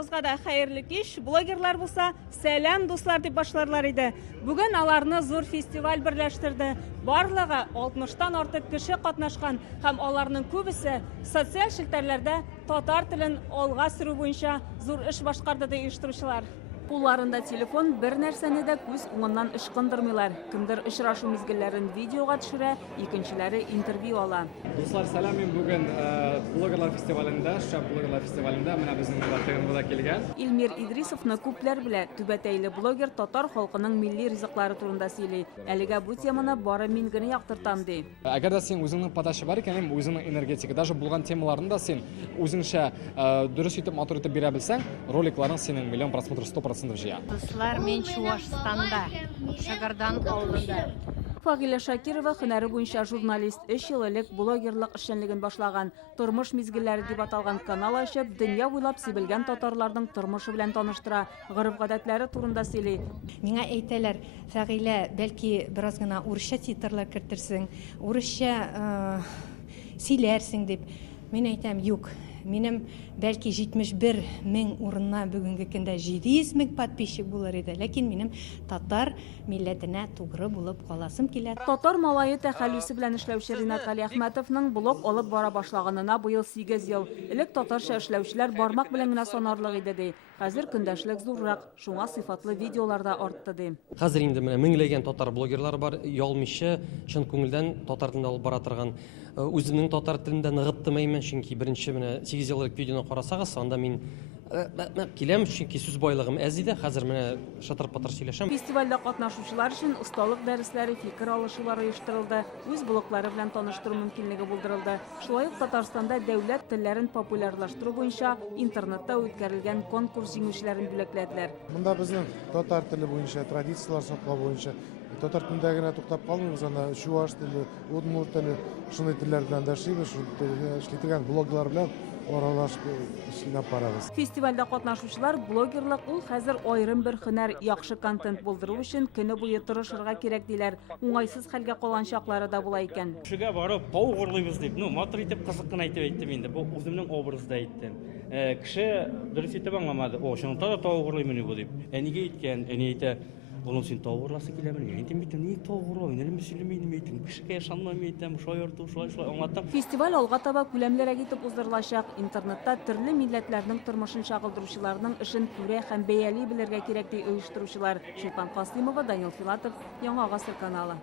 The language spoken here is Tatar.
Барчаңызга да хәерле кич. Блогерлар булса, сәлам дуслар дип башларлар иде. Бүген аларны зур фестиваль берләштерде. Барлыгы 60-тан артык кеше катнашкан һәм аларның күбесе социаль челтәрләрдә татар телен алга сөрү буенча зур эш башкарды ди оештыручылар. Кулларында телефон, бер нәрсәне дә күз уңыннан ышкындырмыйлар. Кемдер очрашу мизгелләрен видеога төшерә, икенчеләре интервью ала. Дуслар, сәлам, мин бүген блогерлар фестивалендә, Шәп блогерлар фестивалендә менә безнең ТНВда килгән. Илмир Идрисовны күпләр белә. Түбәтәйле блогер татар халкының милли ризыклары турында сөйли. Әлегә бу теманы бары мин генә яктыртам ди. Әгәр дә син үзеңнең подача бар икән, үзеңнең энергетика, даже булган темаларында син үзеңчә дөрес итеп матур итеп бирә белсәң, роликларың синең миллион просмотр 100% жыя. Дуслар, мен Чувашстанда, Шагардан авылында. Фагилә Шакирова һөнәре буенча журналист 3 ел элек блогерлык эшчәнлеген башлаган. Тормыш мизгелләре дип аталган канал ачып, дөнья буйлап сибелгән татарларның тормышы белән таныштыра, гореф-гадәтләре турында сөйли. Миңа әйтәләр, Фагилә, бәлки бераз гына урысча титрлар керттерсең, урысча сөйләрсең дип. Мин әйтәм, юк. Минем бәлки 71 мең урынна бүгенге көндә 700 мең подписчик булыр иде, ләкин минем татар милләтенә тугры булып каласым килә. Татар малайы тәхәллүсе белән эшләүче Ринат Али Әхмәтовның блог алып бара башлаганына быел 8 ел. Элек татарча эшләүчеләр бармак белән генә санарлык иде ди. Хәзер көндәшлек зуррак, шуңа сыйфатлы видеолар да артты ди. Хәзер инде менә меңләгән татар блогерлар бар, ялмыйча, чын күңелдән татар телендә алып бара торган. Үземнең татар телендә ныгыттымаймен, чөнки беренче менә 8 еллык видеоны карасагыз, анда мин киләм, чөнки сүз байлыгым әз иде, хәзер менә шатыр-патыр сөйләшәм. Фестивальдә катнашучылар өчен осталык дәресләре, фикер алышулары оештырылды, үз блоглары белән таныштыру мөмкинлеге булдырылды. Шулай ук Татарстанда дәүләт телләрен популярлаштыру буенча интернетта үткәрелгән конкурс җиңүчеләрен бүләкләделәр. Монда безнең татар теле буенча, традициялар саклау буенча татар телендә генә туктап калмыйбыз, анда чуваш теле, удмурт теле, шундый телләр белән дә эшлибез, эшләтелгән блоглар белән аралашып эшләп барабыз. Фестивальдә катнашучылар блогерлык ул хәзер аерым бер һөнәр, яхшы контент булдыру өчен көне буе тырышырга кирәк диләр. Уңайсыз хәлгә калган чаклары да була икән. Кешегә барып, таугырлыйбыз дип, матур итеп кызык кына әйтеп әйттем инде. Бу үземнең образда әйттем. Кеше дөрес итеп аңламады. О, шунда да таугырлыймын бу дип. Әнигә әйткән, әни әйтә, "Улым, син таугырласы киләме?" Әйтәм бит, "Ни таугырлау? Инде сөйләмәйем әйтәм. Кешегә ышанмыйм әйтәм, шаярту, шулай аңлаттым." Фестиваль алга таба күләмлерәк итеп уздырылачак. Интернетта төрле милләтләрнең тормышын чагылдыручыларның эшен күрә һәм бәяли белергә кирәк ди оештыручылар. Шулпан Касыймова, Данил Филатов, Яңа Гасыр каналы.